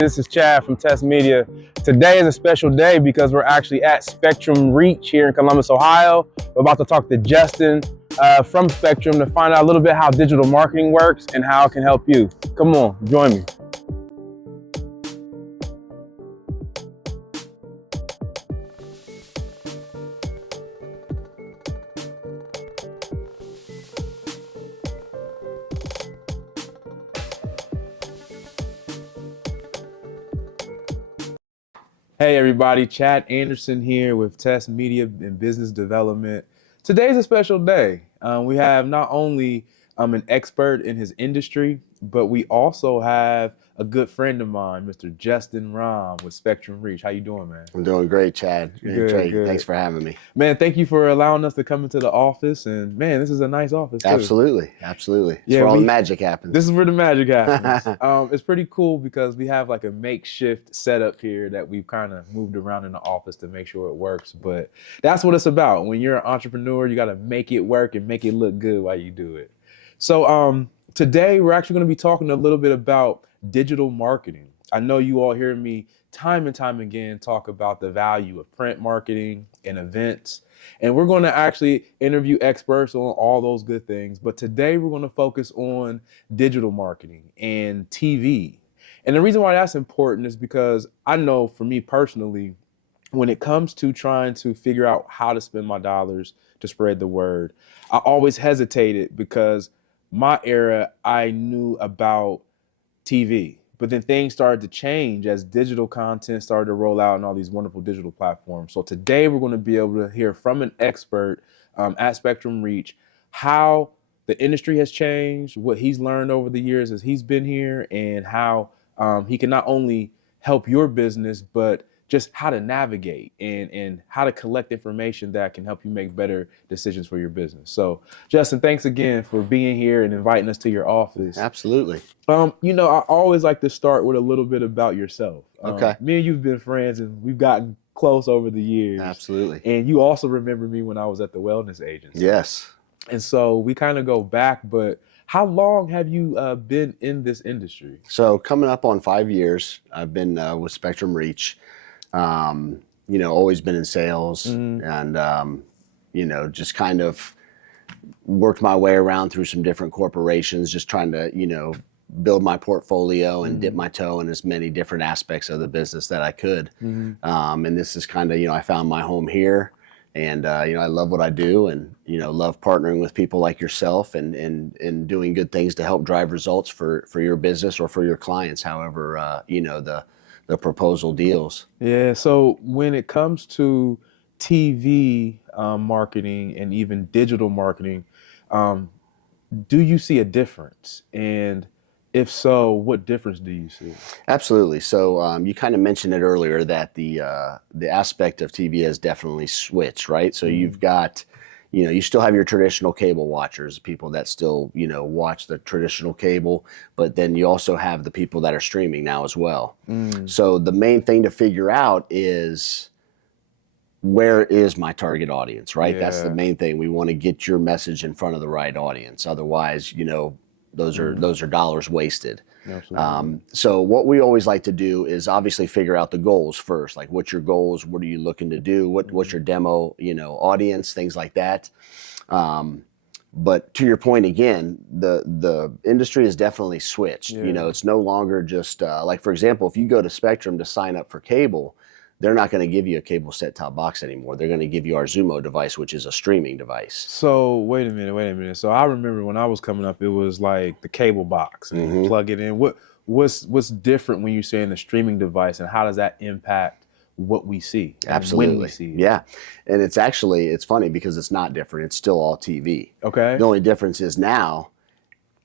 This is Chad from Test Media. Today is a special day because we're actually at Spectrum Reach here in Columbus, Ohio. We're about to talk to Justin from Spectrum to find out a little bit how digital marketing works and how it can help you. Come on, join me. Hey everybody, Chad Anderson here with Test Media and Business Development. Today's a special day. We have not only an expert in his industry, but we also have a good friend of mine, Mr. Justin Rohm with Spectrum Reach. How you doing, man? I'm doing great, Chad. Good. Thanks for having me. Man, thank you for allowing us to come into the office. And man, this is a nice office too. Absolutely. It's where all the magic happens. This is where the magic happens. It's pretty cool because we have like a makeshift setup here that we've kind of moved around in the office to make sure it works. But that's what it's about. When you're an entrepreneur, you got to make it work and make it look good while you do it. So today we're actually going to be talking a little bit about digital marketing. I know you all hear me time and time again talk about the value of print marketing and events. And we're going to actually interview experts on all those good things. But today we're going to focus on digital marketing and TV. And the reason why that's important is because I know for me personally, when it comes to trying to figure out how to spend my dollars to spread the word, I always hesitated because my era, I knew about TV. But then things started to change as digital content started to roll out on all these wonderful digital platforms. So today we're going to be able to hear from an expert at Spectrum Reach how the industry has changed, what he's learned over the years as he's been here, and how he can not only help your business, but just how to navigate and how to collect information that can help you make better decisions for your business. So, Justin, thanks again for being here and inviting us to your office. Absolutely. You know, I always like to start with a little bit about yourself. Okay. Me and you've been friends and we've gotten close over the years. Absolutely. And you also remember me when I was at the wellness agency. Yes. And so we kind of go back, but how long have you been in this industry? So coming up on 5 years, I've been with Spectrum Reach. Always been in sales and, just kind of worked my way around through some different corporations, just trying to, build my portfolio and dip my toe in as many different aspects of the business that I could. And this is kind of, I found my home here and, I love what I do and, love partnering with people like yourself and doing good things to help drive results for your business or for your clients, however, the proposal deals. Yeah, so when it comes to TV marketing and even digital marketing, do you see a difference? And if so, what difference do you see? Absolutely. So you kind of mentioned it earlier that the aspect of TV has definitely switched, right? So you've got, you still have your traditional cable watchers, people that still, watch the traditional cable, but then you also have the people that are streaming now as well. So the main thing to figure out is, where is my target audience, right? Yeah. That's the main thing. We want to get your message in front of the right audience. Otherwise, those are dollars wasted. So what we always like to do is obviously figure out the goals first. Like, what's your goals? What are you looking to do? What's your demo, audience, things like that. But to your point again, the industry has definitely switched. Yeah. It's no longer just like, for example, if you go to Spectrum to sign up for cable, they're not going to give you a cable set-top box anymore. They're going to give you our Zumo device, which is a streaming device. So wait a minute. So I remember when I was coming up, it was like the cable box and you plug it in. What's different when you're saying the streaming device, and how does that impact what we see? Absolutely. When we see it? Yeah. And it's funny because it's not different. It's still all TV. Okay. The only difference is now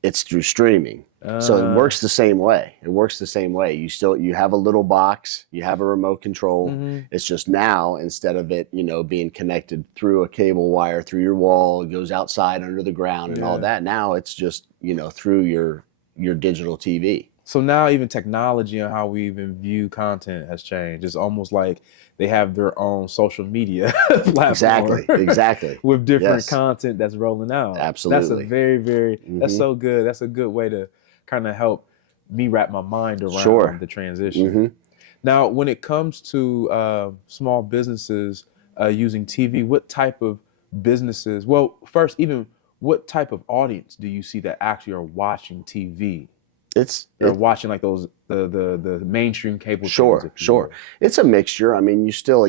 it's through streaming. So it works the same way. You have a little box, you have a remote control. It's just now, instead of it, being connected through a cable wire, through your wall, it goes outside under the ground and all that. Now it's just, through your digital TV. So now even technology and how we even view content has changed. It's almost like they have their own social media platform. Exactly. With different content that's rolling out. Absolutely. That's a very, very, that's so good. That's a good way to kind of help me wrap my mind Sure. around the transition. Now, when it comes to small businesses using TV, what type of businesses, well, first, even what type of audience do you see that actually are watching TV? It's They're watching like those the mainstream cable channels, Sure, if you sure. will. It's a mixture. I mean, you still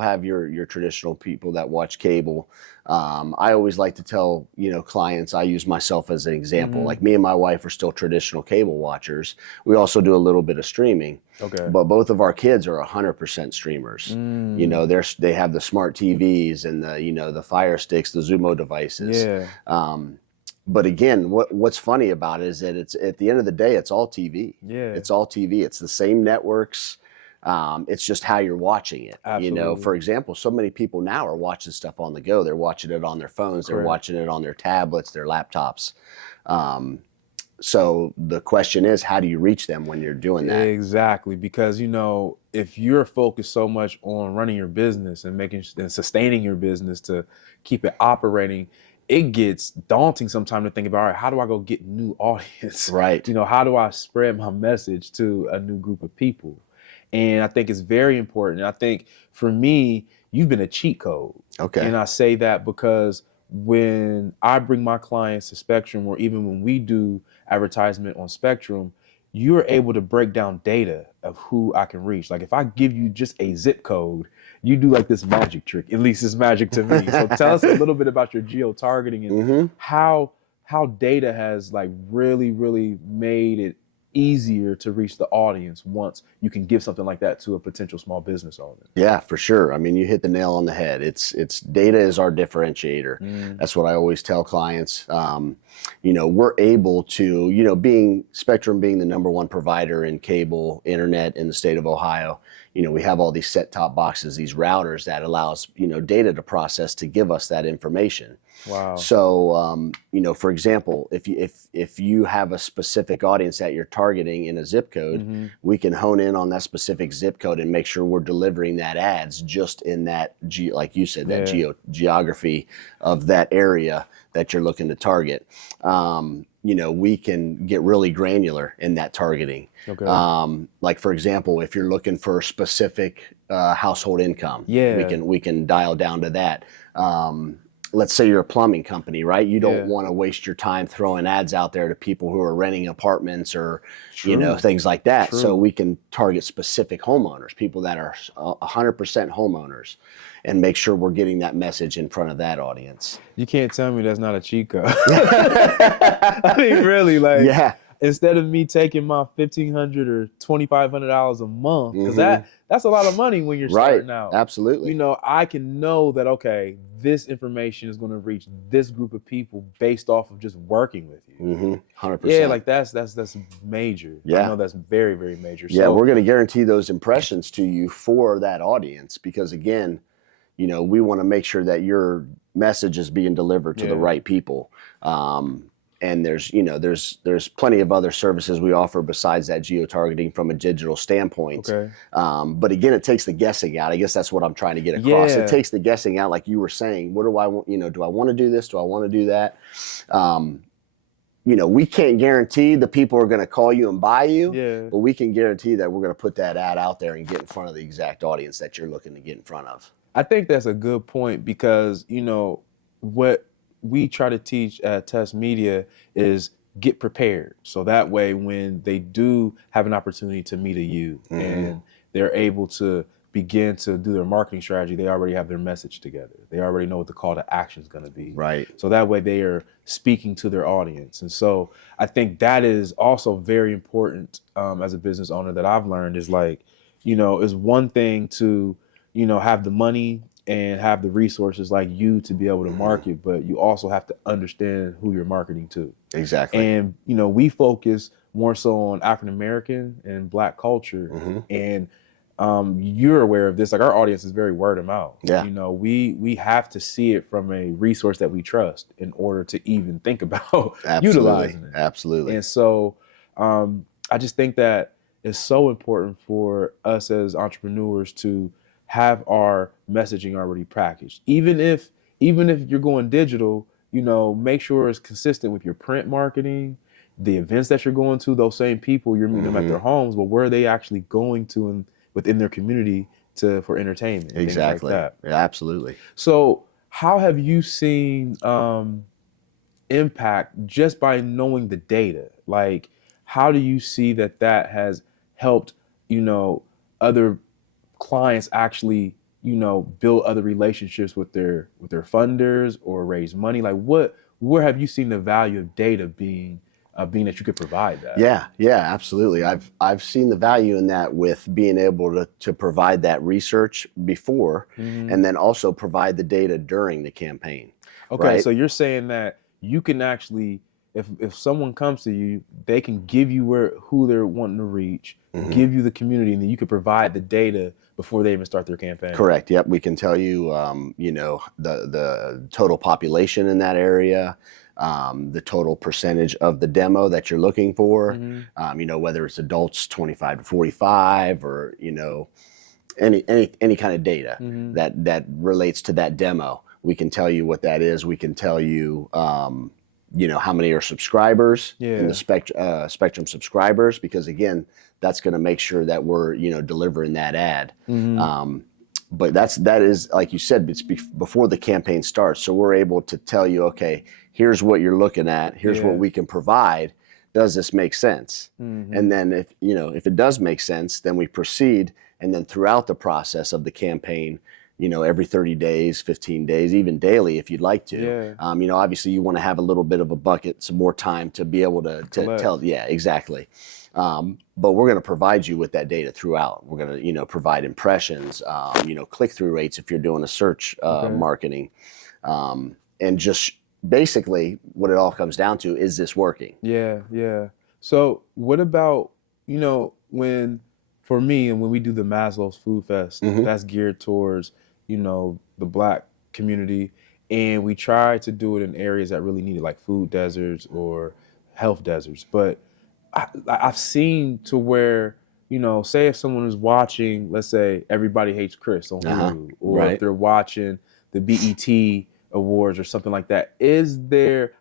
have your traditional people that watch cable. I always like to tell, clients, I use myself as an example. Like me and my wife are still traditional cable watchers. We also do a little bit of streaming. Okay. But both of our kids are 100% streamers. They have the smart TVs and the Fire Sticks, the Zumo devices. Yeah. But again, what's funny about it is that it's at the end of the day, it's all TV. Yeah. It's all TV. It's the same networks. It's just how you're watching it. Absolutely. For example, so many people now are watching stuff on the go. They're watching it on their phones. They're Correct. watching it on their tablets, their laptops. So the question is, how do you reach them when you're doing that? Exactly, because if you're focused so much on running your business and sustaining your business to keep it operating, it gets daunting sometimes to think about, all right, how do I go get new audience? Right. How do I spread my message to a new group of people? And I think it's very important. And I think for me, you've been a cheat code. Okay. And I say that because when I bring my clients to Spectrum, or even when we do advertisement on Spectrum, you're able to break down data of who I can reach. Like if I give you just a zip code, you do like this magic trick. At least it's magic to me. So tell us a little bit about your geo-targeting and how data has like really, really made it easier to reach the audience once you can give something like that to a potential small business owner. Yeah, for sure. I mean, you hit the nail on the head. It's data is our differentiator. That's what I always tell clients. We're able to, being Spectrum being the #1 provider in cable internet in the state of Ohio, we have all these set-top boxes, these routers that allows, data to process to give us that information. Wow. So, for example, if you have a specific audience that you're targeting in a zip code, we can hone in on that specific zip code and make sure we're delivering that ads just in that, like you said, that geography of that area that you're looking to target. We can get really granular in that targeting. Okay. Like for example, if you're looking for specific household income, we can dial down to that. Let's say you're a plumbing company, right? You don't want to waste your time throwing ads out there to people who are renting apartments or, things like that. So we can target specific homeowners, people that are 100% homeowners, and make sure we're getting that message in front of that audience. You can't tell me that's not a cheat code. I mean, really, like, instead of me taking my $1,500 or $2,500 a month, because that's a lot of money when you're starting out. Absolutely. I can know that, okay, this information is going to reach this group of people based off of just working with you. 100%. Yeah, like that's major. Yeah. I know that's very, very major. Yeah, we're going to guarantee those impressions to you for that audience because, again, we want to make sure that your message is being delivered to the right people. And there's plenty of other services we offer besides that geo-targeting from a digital standpoint. Okay. But again, it takes the guessing out. I guess that's what I'm trying to get across. It takes the guessing out, like you were saying. What do I want? Do I want to do this? Do I want to do that? We can't guarantee the people are going to call you and buy you, but we can guarantee that we're going to put that ad out there and get in front of the exact audience that you're looking to get in front of. I think that's a good point because, what we try to teach at Test Media is get prepared. So that way, when they do have an opportunity to meet a youth and they're able to begin to do their marketing strategy, they already have their message together. They already know what the call to action is going to be. Right. So that way they are speaking to their audience. And so I think that is also very important as a business owner that I've learned is like, is one thing to, have the money and have the resources like you to be able to market, but you also have to understand who you're marketing to. Exactly. And, we focus more so on African American and Black culture. And you're aware of this, like our audience is very word of mouth. Yeah. We have to see it from a resource that we trust in order to even think about utilizing it. Absolutely. And so I just think that it's so important for us as entrepreneurs to have our messaging already packaged. Even if you're going digital, make sure it's consistent with your print marketing. the events that you're going to, those same people, you're meeting them at their homes, but where are they actually going to within their community for entertainment and things like Exactly. that. Yeah, absolutely. So how have you seen impact just by knowing the data? Like, how do you see that has helped, other clients actually, build other relationships with their funders or raise money? Like, where have you seen the value of data being that you could provide that? Yeah, absolutely. I've seen the value in that with being able to provide that research before, and then also provide the data during the campaign. Okay, right? so you're saying that you can actually, if someone comes to you, they can give you who they're wanting to reach, give you the community, and then you can provide the data before they even start their campaign. Correct. Yep. We can tell you, the total population in that area, the total percentage of the demo that you're looking for. Whether it's adults 25 to 45, or any kind of data that relates to that demo. We can tell you what that is. We can tell you, how many are subscribers in the Spectrum subscribers, because again, that's going to make sure that we're delivering that ad. But that is like you said, it's before the campaign starts, so we're able to tell you, okay, here's what you're looking at, here's what we can provide. Does this make sense? And then if it does make sense, then we proceed. And then throughout the process of the campaign, every 30 days, 15 days, even daily, if you'd like to. Obviously you want to have a little bit of a bucket, some more time to be able to tell. Yeah, exactly. But we're going to provide you with that data throughout. We're going to, provide impressions, click-through rates if you're doing a search marketing, and just basically what it all comes down to is this working? Yeah. So what about, for me, and when we do the Maslow's Food Fest, that's geared towards, the Black community. And we try to do it in areas that really need it, like food deserts or health deserts. But I've seen to where, say if someone is watching, let's say Everybody Hates Chris on Hulu, or if they're watching the BET Awards or something like that,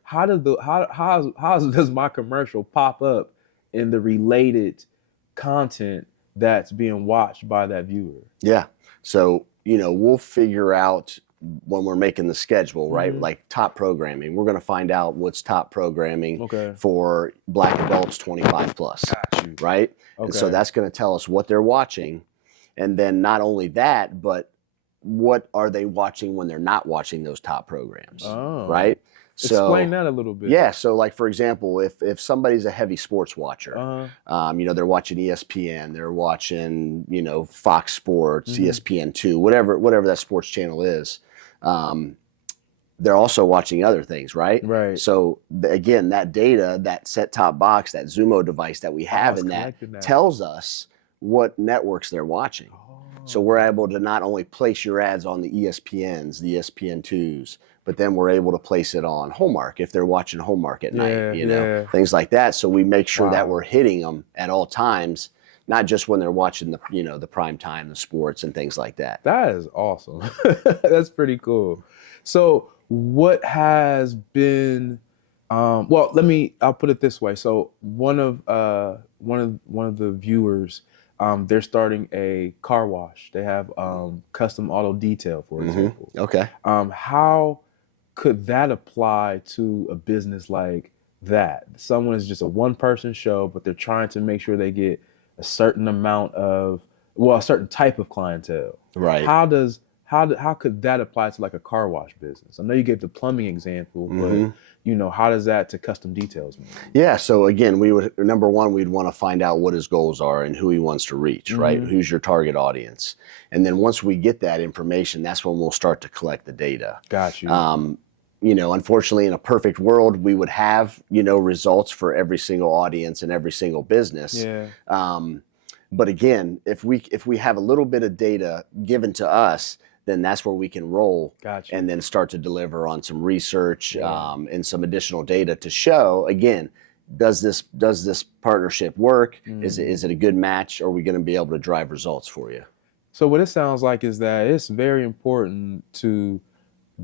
how does my commercial pop up in the related content that's being watched by that viewer? Yeah. So, we'll figure out when we're making the schedule, right? Like top programming, we're going to find out what's top programming for Black adults 25 plus, right? And so that's going to tell us what they're watching. And then not only that, but what are they watching when they're not watching those top programs, right? So, explain that a little bit. Yeah. So like, for example, if somebody's a heavy sports watcher, they're watching ESPN, they're watching, Fox Sports, ESPN2, whatever that sports channel is, they're also watching other things, right? Right. So again, that data, that set-top box, that Zumo device that we have in that tells us what networks they're watching. So we're able to not only place your ads on the ESPNs, the ESPN2s, but then we're able to place it on Hallmark if they're watching Hallmark at night, things like that. So we make sure that we're hitting them at all times, not just when they're watching the prime time, the sports and things like that. That is awesome. That's pretty cool. So what has been, I'll put it this way. So one of the viewers, they're starting a car wash. They have custom auto detail, for example. Okay. How could that apply to a business like that? Someone is just a one-person show, but they're trying to make sure they get a certain amount of, a certain type of clientele. Right. How could that apply to like a car wash business? I know you gave the plumbing example, but how does that to custom details mean? Yeah. So again, number one, we'd want to find out what his goals are and who he wants to reach, right? Who's your target audience? And then once we get that information, that's when we'll start to collect the data. Got you. Unfortunately, in a perfect world, we would have, results for every single audience and every single business. Yeah. But again, if we have a little bit of data given to us, then that's where we can roll and then start to deliver on some research and some additional data to show, again, does this partnership work? Is it a good match? Are we going to be able to drive results for you? So what it sounds like is that it's very important to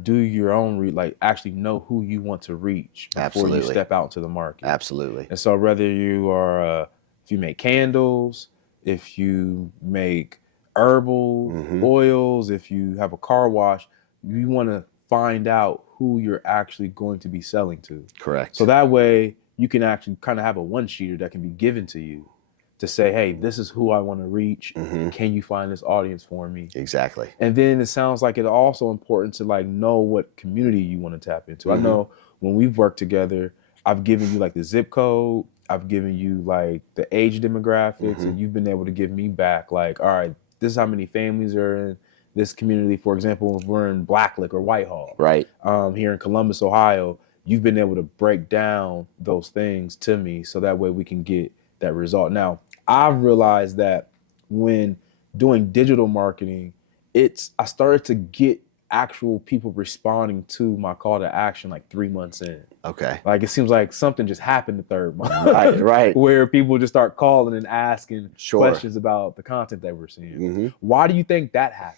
do your own like actually know who you want to reach before you step out into the market. Absolutely. And so whether you are if you make candles, if you make herbal oils, if you have a car wash, you want to find out who you're actually going to be selling to. Correct. So that way you can actually kind of have a one-sheeter that can be given to you to say, hey, this is who I want to reach. Can you find this audience for me? Exactly. And then it sounds like it's also important to like know what community you want to tap into. I know when we've worked together, I've given you like the zip code, I've given you like the age demographics, and you've been able to give me back like, all right, this is how many families are in this community. For example, if we're in Blacklick or Whitehall, right, here in Columbus, Ohio, you've been able to break down those things to me so that way we can get that result. Now, I've realized that when doing digital marketing, I started to get actual people responding to my call to action like 3 months in. Okay. Like it seems like something just happened the third month. Right. Where people just start calling and asking questions about the content that we're seeing. Why do you think that happened?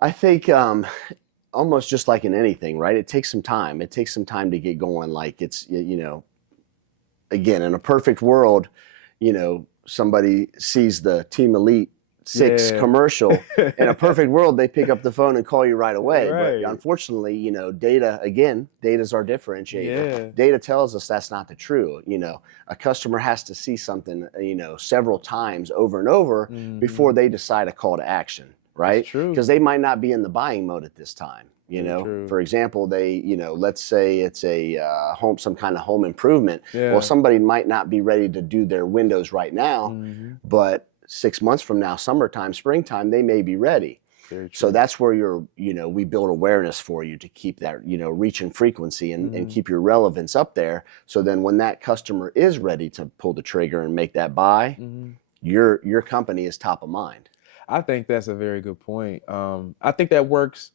I think almost just like in anything, right? It takes some time. It takes some time to get going. Like it's, again, in a perfect world, somebody sees the Team Elite 6 commercial. In a perfect world, they pick up the phone and call you right away. Right. But unfortunately, data's our differentiator. Yeah. Data tells us that's not the true. A customer has to see something, several times over and over before they decide a call to action, right? Because they might not be in the buying mode at this time. For example, they, let's say it's a some kind of home improvement. Yeah. Well, somebody might not be ready to do their windows right now, but 6 months from now, summertime, springtime, they may be ready. So that's where we build awareness for you to keep that, reach and frequency and keep your relevance up there. So then when that customer is ready to pull the trigger and make that buy, your company is top of mind. I think that's a very good point. I think that works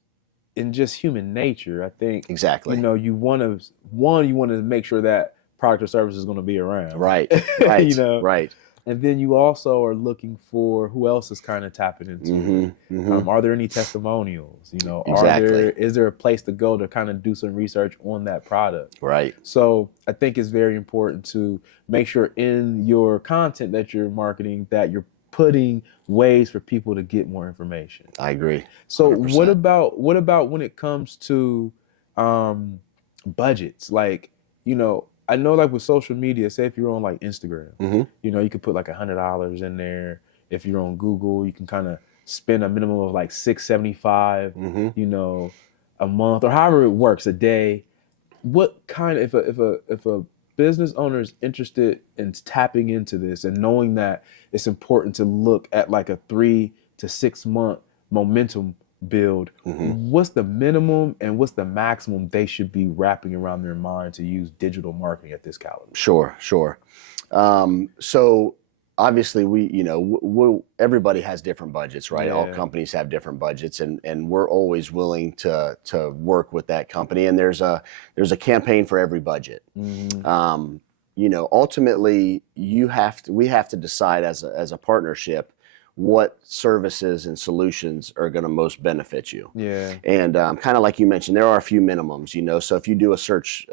in just human nature. I think exactly. You want to make sure that product or service is going to be around. Right. Right. And then you also are looking for who else is kind of tapping into it. Are there any testimonials? Exactly. Is there a place to go to kind of do some research on that product? Right. So I think it's very important to make sure in your content that you're marketing that you're putting ways for people to get more information. I agree. 100%. So what about when it comes to budgets? Like, I know like with social media, say if you're on like Instagram, you could put like $100 in there. If you're on Google, you can kind of spend a minimum of like $675, a month or however it works a day. What kind of, if a business owner is interested in tapping into this and knowing that it's important to look at like a 3 to 6 month momentum build, what's the minimum and what's the maximum they should be wrapping around their mind to use digital marketing at this caliber? Sure. So obviously everybody has different budgets, right? Yeah. All companies have different budgets, and we're always willing to work with that company. And there's a campaign for every budget. Ultimately we have to decide as a partnership what services and solutions are going to most benefit you. Yeah. And kind of like you mentioned, there are a few minimums, So if you do a search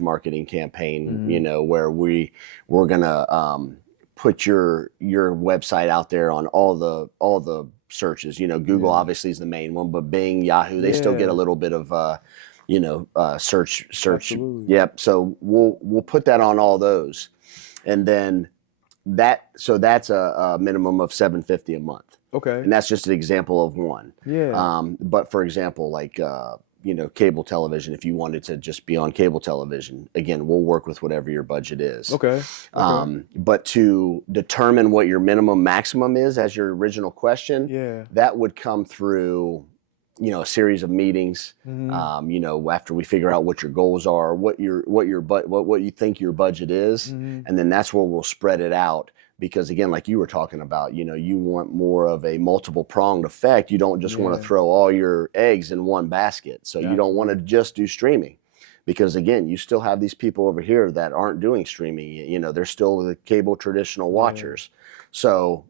marketing campaign, where we're going to put your website out there on all the searches, Google obviously is the main one, but Bing, Yahoo, they still get a little bit of search. Absolutely. Yep. So we'll put that on all those, and then that's a minimum of $750 a month. Okay. And that's just an example of one. Yeah. But for example, like cable television, if you wanted to just be on cable television, again, we'll work with whatever your budget is. Okay. But to determine what your minimum maximum is, as your original question, that would come through a series of meetings, after we figure out what your goals are, what you think your budget is, and then that's where we'll spread it out. Because again, like you were talking about, you want more of a multiple pronged effect. You don't just want to throw all your eggs in one basket. So you don't want to just do streaming, because again, you still have these people over here that aren't doing streaming. They're still the cable traditional watchers. So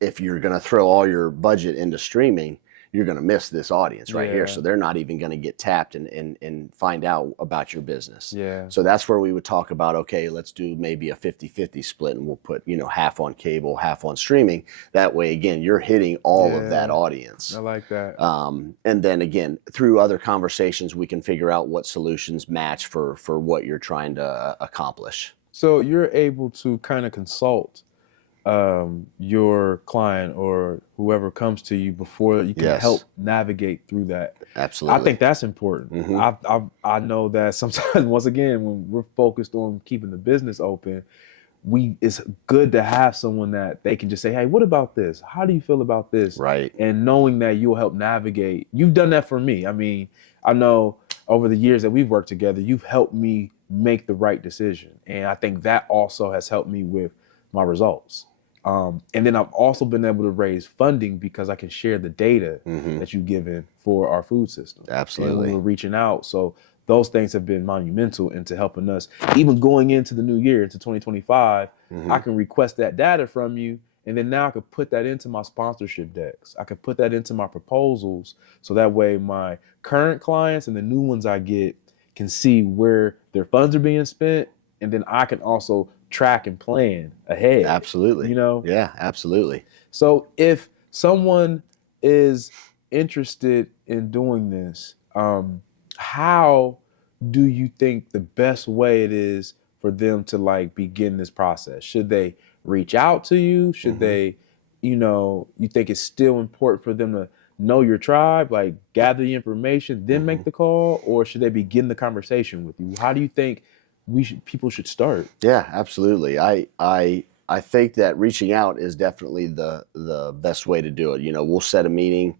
if you're going to throw all your budget into streaming, you're going to miss this audience right here. Yeah. So they're not even going to get tapped and find out about your business. Yeah. So that's where we would talk about, okay, let's do maybe a 50-50 split, and we'll put, half on cable, half on streaming. That way, again, you're hitting all of that audience. I like that. And then again, through other conversations, we can figure out what solutions match for what you're trying to accomplish. So you're able to kind of consult your client or whoever comes to you before you can help navigate through that. Absolutely. I think that's important. I know that sometimes, once again, when we're focused on keeping the business open, it's good to have someone that they can just say, hey, what about this? How do you feel about this? Right. And knowing that you'll help navigate. You've done that for me. I mean, I know over the years that we've worked together, you've helped me make the right decision. And I think that also has helped me with my results. And then I've also been able to raise funding because I can share the data that you've given for our food system. Absolutely. And when we're reaching out. So those things have been monumental into helping us. Even going into the new year, into 2025, I can request that data from you. And then now I could put that into my sponsorship decks. I could put that into my proposals. So that way my current clients and the new ones I get can see where their funds are being spent. And then I can also track and plan ahead. Absolutely. Yeah, absolutely. So if someone is interested in doing this, how do you think the best way it is for them to begin this process? Should they reach out to you? Should they, you think it's still important for them to know your tribe, gather the information, then make the call, or should they begin the conversation with you? How do you think people should start? Yeah, absolutely. I think that reaching out is definitely the best way to do it. We'll set a meeting.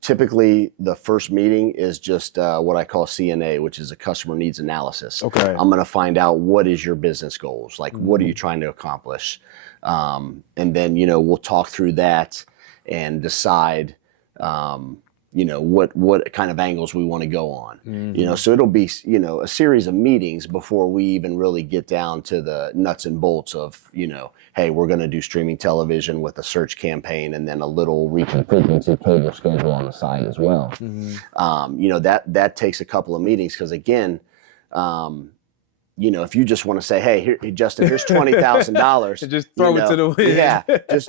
Typically, the first meeting is just what I call CNA, which is a customer needs analysis. Okay. I'm going to find out what is your business goals, what are you trying to accomplish, and then we'll talk through that and decide what kind of angles we want to go on. So it'll be a series of meetings before we even really get down to the nuts and bolts of hey, we're going to do streaming television with a search campaign and then a little reach and frequency cable schedule on the side as well. That takes a couple of meetings because again, if you just want to say, hey, here, Justin, here's $20,000. Just throw it to the wind. Yeah,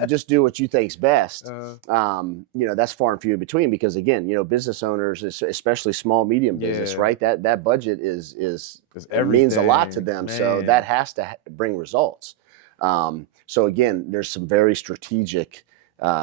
just do what you think's best. That's far and few in between because again, business owners, especially small, medium business, right? That budget is means a lot to them. Man. So that has to bring results. So again, there's some very strategic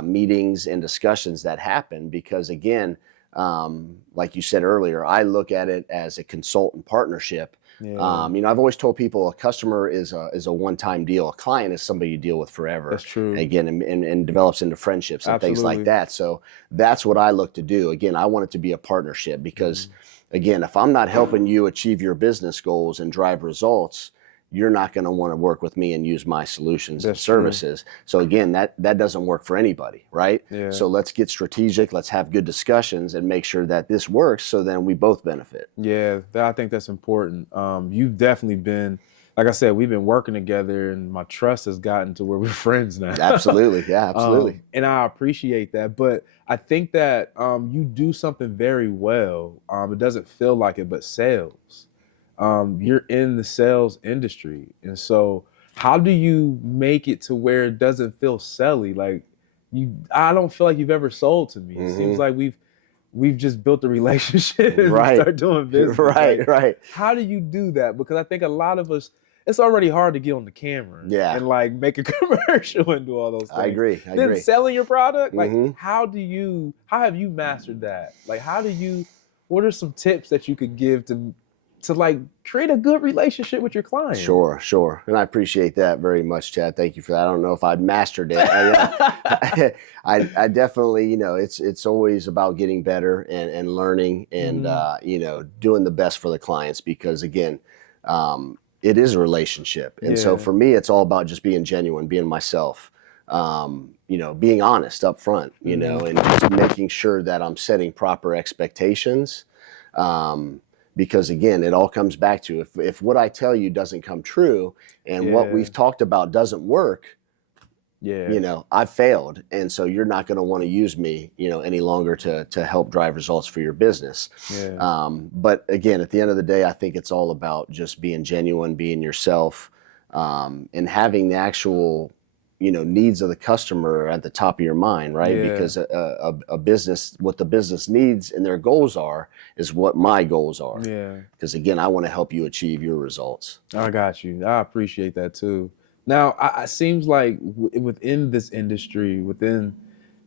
meetings and discussions that happen because again, like you said earlier, I look at it as a consultant partnership. Yeah. I've always told people a customer is a one-time deal. A client is somebody you deal with forever. That's true. Again, and develops into friendships and things like that. So that's what I look to do. Again, I want it to be a partnership because, again, if I'm not helping you achieve your business goals and drive results, you're not going to want to work with me and use my solutions and services. True. So again, that doesn't work for anybody, right? Yeah. So let's get strategic. Let's have good discussions and make sure that this works so then we both benefit. Yeah, I think that's important. You've definitely been, like I said, we've been working together and my trust has gotten to where we're friends now. Absolutely. Yeah, absolutely. And I appreciate that. But I think that you do something very well. It doesn't feel like it, but sales. You're in the sales industry. And so how do you make it to where it doesn't feel selly? I don't feel like you've ever sold to me. It seems like we've just built a relationship and we start doing business. Right. How do you do that? Because I think a lot of us, it's already hard to get on the camera and make a commercial and do all those things. I agree. Then selling your product, how have you mastered that? What are some tips that you could give to create a good relationship with your client? Sure. And I appreciate that very much, Chad. Thank you for that. I don't know if I'd mastered it. I definitely, it's always about getting better and learning and, doing the best for the clients because again, it is a relationship. And so for me, it's all about just being genuine, being myself, being honest up front, and just making sure that I'm setting proper expectations. Because again, it all comes back to if what I tell you doesn't come true and what we've talked about doesn't work, Yeah. I've failed. And so you're not going to want to use me, any longer to help drive results for your business. Yeah. But again, at the end of the day, I think it's all about just being genuine, being yourself, and having the actual, needs of the customer at the top of your mind, right? Yeah. Because a business, what the business needs and their goals are, is what my goals are. Yeah. Because again, I want to help you achieve your results. I got you. I appreciate that too. Now, it seems like within this industry, within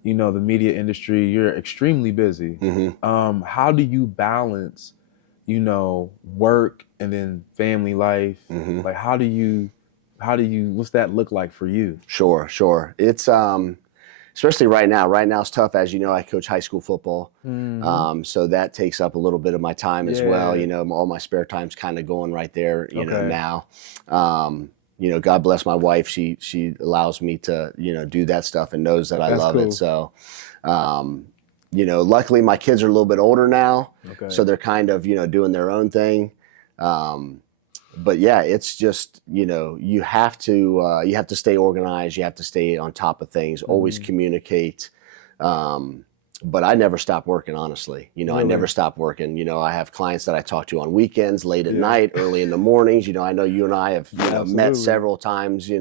the media industry, you're extremely busy. How do you balance, work and then family life? Like, what's that look like for you? Sure. It's especially right now. Right now it's tough. As you know, I coach high school football. So that takes up a little bit of my time as well. Yeah. All my spare time's kind of going right there, Okay. now. God bless my wife. She allows me to, do that stuff and knows that I That's love cool. it. So, luckily my kids are a little bit older now. Okay. So they're kind of, doing their own thing. But yeah, it's just, you have to stay organized. You have to stay on top of things, always communicate. But I never stop working, honestly. I Really? never stop working. I have clients that I talk to on weekends, late at Yeah. night, early in the mornings. I know you and I have, met Absolutely. several times,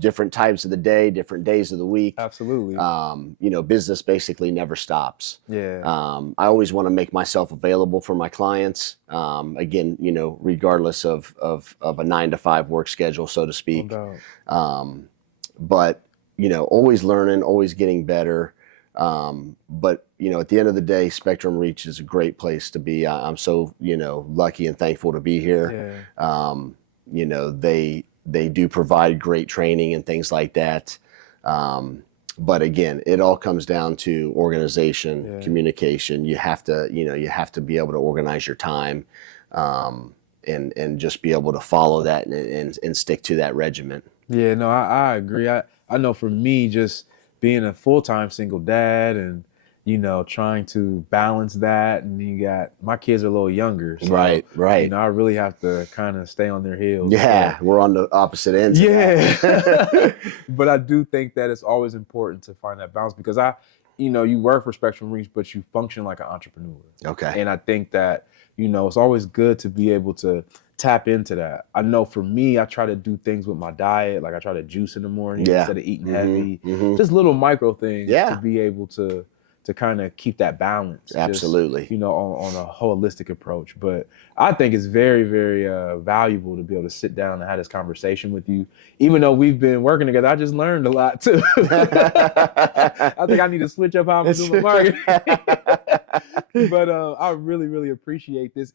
different times of the day, different days of the week. Absolutely. Business basically never stops. Yeah. I always want to make myself available for my clients. Again, regardless of a 9-to-5 work schedule, so to speak. No doubt. But, always learning, always getting better. But, at the end of the day, Spectrum Reach is a great place to be. I'm so, lucky and thankful to be here. Yeah. They do provide great training and things like that. But again, it all comes down to organization, communication. You have to be able to organize your time, and just be able to follow that and stick to that regiment. Yeah, no, I agree. I know for me, just being a full-time single dad and, trying to balance that. And you got, my kids are a little younger. So, Right. I really have to kind of stay on their heels. Yeah, we're on the opposite ends. Yeah. But I do think that it's always important to find that balance because you work for Spectrum Reach, but you function like an entrepreneur. Okay. And I think that, it's always good to be able to tap into that. I know for me, I try to do things with my diet. Like I try to juice in the morning instead of eating heavy. Just little micro things to be able to kind of keep that balance. Absolutely. Just, on a holistic approach. But I think it's very, very valuable to be able to sit down and have this conversation with you. Even though we've been working together, I just learned a lot too. I think I need to switch up how I'm doing my marketing. But I really, really appreciate this.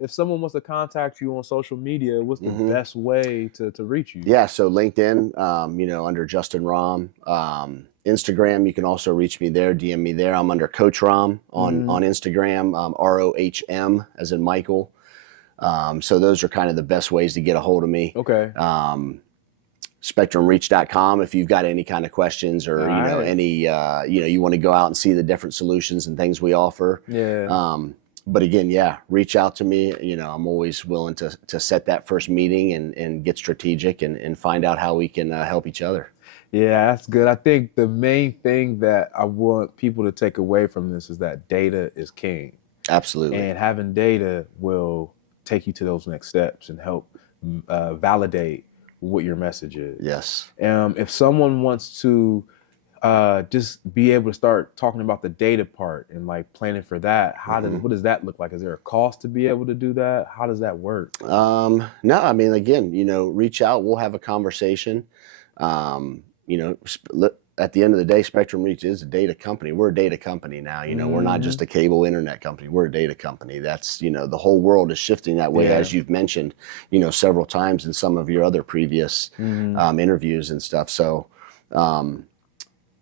If someone wants to contact you on social media, what's the best way to reach you? Yeah, so LinkedIn, under Justin Rohm. Instagram, you can also reach me there, DM me there. I'm under Coach Rohm on Instagram, ROHM as in Michael. So those are kind of the best ways to get a hold of me. Okay. SpectrumReach.com if you've got any kind of questions or any you want to go out and see the different solutions and things we offer. Yeah. But again, reach out to me. I'm always willing to set that first meeting and get strategic and find out how we can help each other. Yeah, that's good. I think the main thing that I want people to take away from this is that data is king. Absolutely. And having data will take you to those next steps and help validate what your message is. Yes. If someone wants to just be able to start talking about the data part and like planning for that, what does that look like? Is there a cost to be able to do that? How does that work? No, I mean, again, reach out. We'll have a conversation. At the end of the day, Spectrum Reach is a data company. We're a data company now. We're not just a cable internet company. We're a data company. That's, the whole world is shifting that way, as you've mentioned, several times in some of your other previous interviews and stuff. So,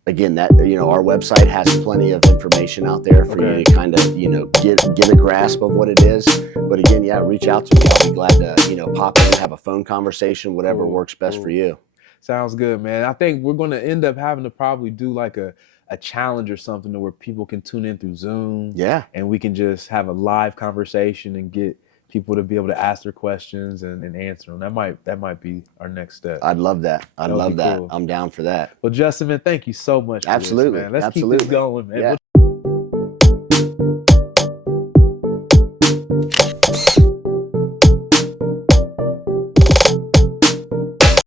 again, that our website has plenty of information out there for you to kind of get a grasp of what it is. But again, reach out to me. I'll be glad to pop in and have a phone conversation, whatever works best for you. Sounds good, man. I think we're going to end up having to probably do like a challenge or something to where people can tune in through Zoom. Yeah. And we can just have a live conversation and get people to be able to ask their questions and answer them. That might be our next step. I'd love that. I'd That would love be that. cool. I'm down for that. Well, Justin, man, thank you so much for this, Absolutely. man. Let's keep Absolutely. this going, man. Yeah.